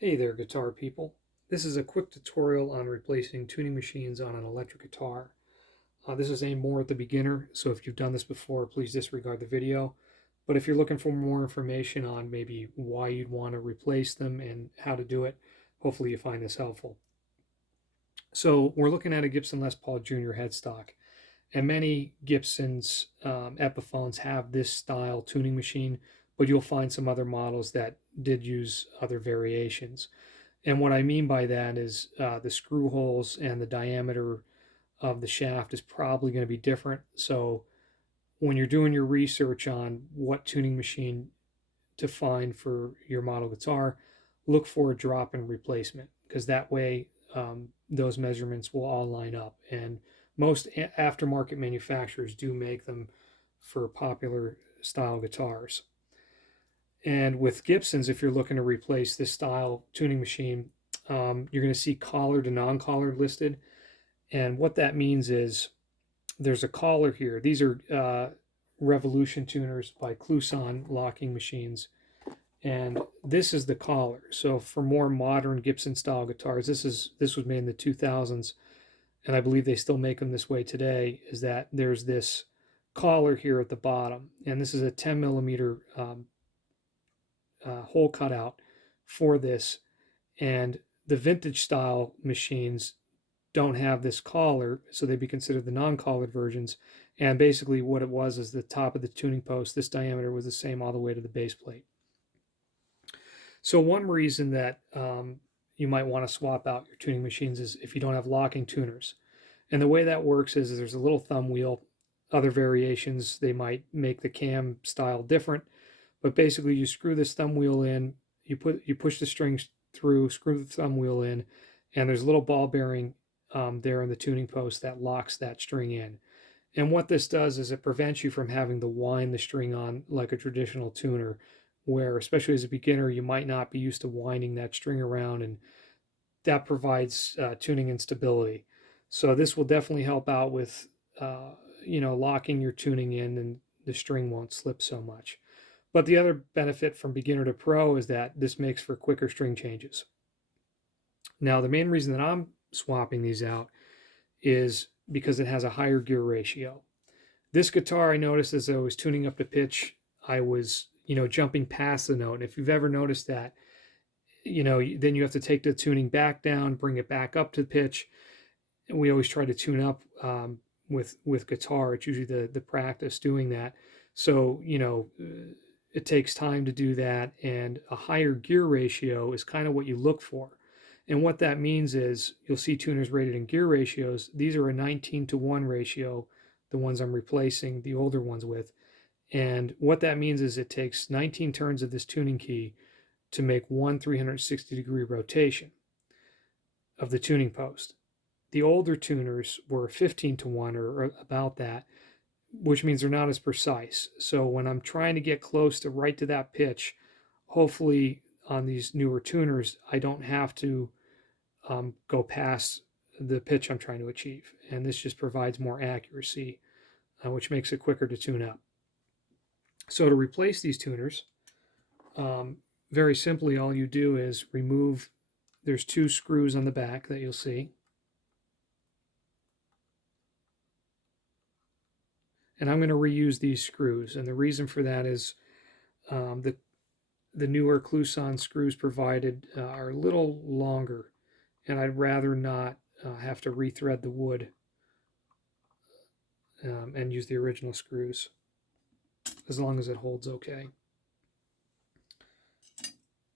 Hey there, guitar people. This is a quick tutorial on replacing tuning machines on an electric guitar. This is aimed more at the beginner, so if you've done this before, please disregard the video. But if you're looking for more information on maybe why you'd want to replace them and how to do it, hopefully you find this helpful. So we're looking at a Gibson Les Paul Jr. headstock, and many Gibson's Epiphones have this style tuning machine, but you'll find some other models that did use other variations. And what I mean by that is the screw holes and the diameter of the shaft is probably going to be different. So when you're doing your research on what tuning machine to find for your model guitar, look for a drop-in replacement because that way those measurements will all line up. And most aftermarket manufacturers do make them for popular style guitars. And with Gibsons, if you're looking to replace this style tuning machine, you're going to see collared and non-collared listed. And what that means is there's a collar here. These are Revolution tuners by Kluson locking machines. And this is the collar. So for more modern Gibson style guitars, this was made in the 2000s, and I believe they still make them this way today. Is that there's this collar here at the bottom, and this is a 10 millimeter hole cutout for this. And the vintage style machines don't have this collar, so they'd be considered the non-collared versions. And basically what it was is the top of the tuning post, this diameter was the same all the way to the base plate. So one reason that you might want to swap out your tuning machines is if you don't have locking tuners. And the way that works is there's a little thumb wheel. Other variations, they might make the cam style different, but basically you screw this thumb wheel in, you push the strings through, screw the thumb wheel in, and there's a little ball bearing there in the tuning post that locks that string in. And what this does is it prevents you from having to wind the string on like a traditional tuner, where especially as a beginner you might not be used to winding that string around, and that provides tuning instability. So this will definitely help out with locking your tuning in, and the string won't slip so much. But the other benefit from beginner to pro is that this makes for quicker string changes. Now the main reason that I'm swapping these out is because it has a higher gear ratio. This guitar, I noticed as I was tuning up the pitch, I was jumping past the note. And if you've ever noticed that, then you have to take the tuning back down, bring it back up to the pitch. And we always try to tune up with guitar. It's usually the practice doing that. So it takes time to do that, and a higher gear ratio is kind of what you look for. And what that means is you'll see tuners rated in gear ratios. These are a 19-to-1 ratio, the ones I'm replacing the older ones with. And what that means is it takes 19 turns of this tuning key to make one 360-degree rotation of the tuning post. The older tuners were 15-to-1 or about that, which means they're not as precise. So when I'm trying to get close to right to that pitch, hopefully on these newer tuners, I don't have to go past the pitch I'm trying to achieve. And this just provides more accuracy, which makes it quicker to tune up. So to replace these tuners, very simply, all you do is remove, there's two screws on the back that you'll see. And I'm going to reuse these screws. And the reason for that is the newer Kluson screws provided are a little longer, and I'd rather not have to rethread the wood and use the original screws, as long as it holds okay.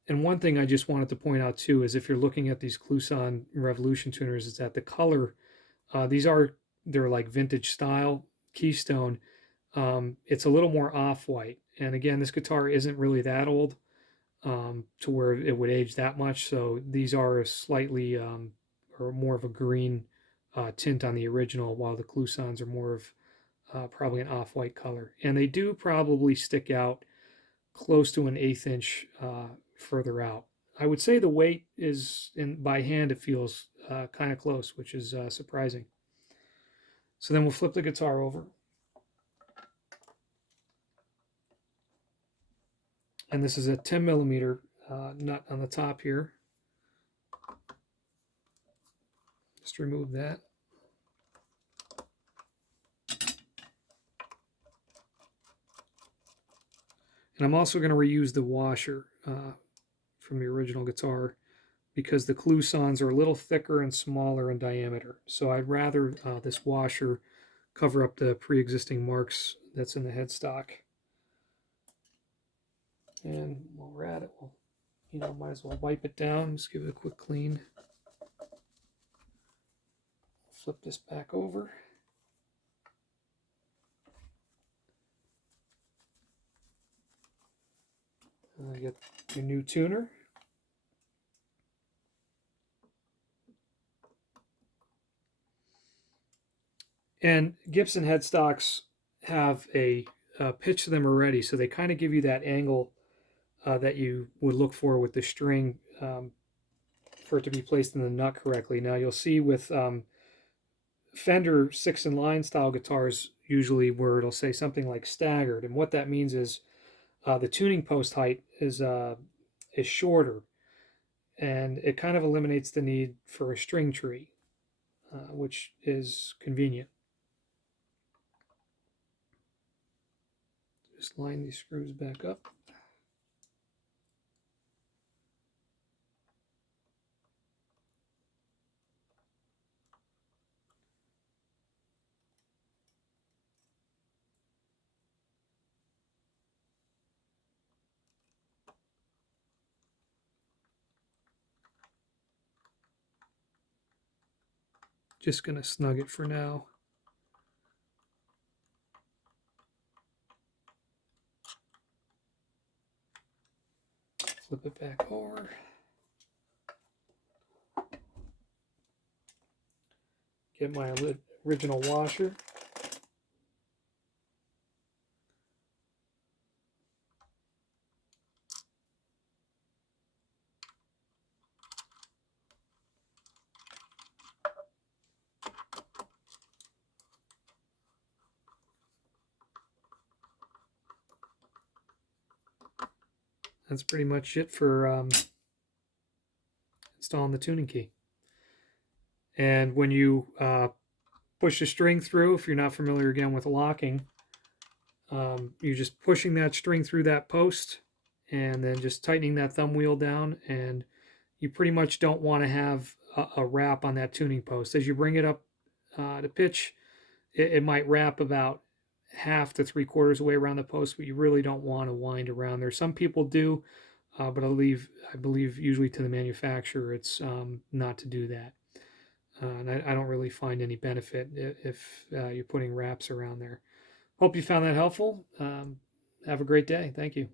And one thing I just wanted to point out too is if you're looking at these Kluson Revolution tuners, is that the color, they're like vintage style Keystone. It's a little more off-white. And again, this guitar isn't really that old to where it would age that much. So these are a slightly or more of a green tint on the original, while the Klusons are more of probably an off-white color. And they do probably stick out close to an 1/8 inch further out. I would say the weight is, by hand, it feels kind of close, which is surprising. So then we'll flip the guitar over. And this is a 10 millimeter nut on the top here. Just remove that. And I'm also going to reuse the washer from the original guitar because the Klusons are a little thicker and smaller in diameter. So I'd rather this washer cover up the pre-existing marks that's in the headstock. And while we're at it, we'll, might as well wipe it down. Just give it a quick clean. Flip this back over. Get your new tuner. And Gibson headstocks have a pitch to them already, so they kind of give you that angle that you would look for with the string for it to be placed in the nut correctly. Now you'll see with Fender 6-in-line style guitars usually where it'll say something like staggered, and what that means is the tuning post height is shorter, and it kind of eliminates the need for a string tree, which is convenient. Just line these screws back up. Just going to snug it for now. Flip it back over. Get my original washer. That's pretty much it for installing the tuning key. And when you push the string through, if you're not familiar again with locking, you're just pushing that string through that post and then just tightening that thumb wheel down, and you pretty much don't want to have a wrap on that tuning post. As you bring it up to pitch, it might wrap about half to 3/4 away around the post, but you really don't want to wind around there. Some people do, but I believe usually to the manufacturer, it's not to do that. And I don't really find any benefit if you're putting wraps around there. Hope you found that helpful. Have a great day. Thank you.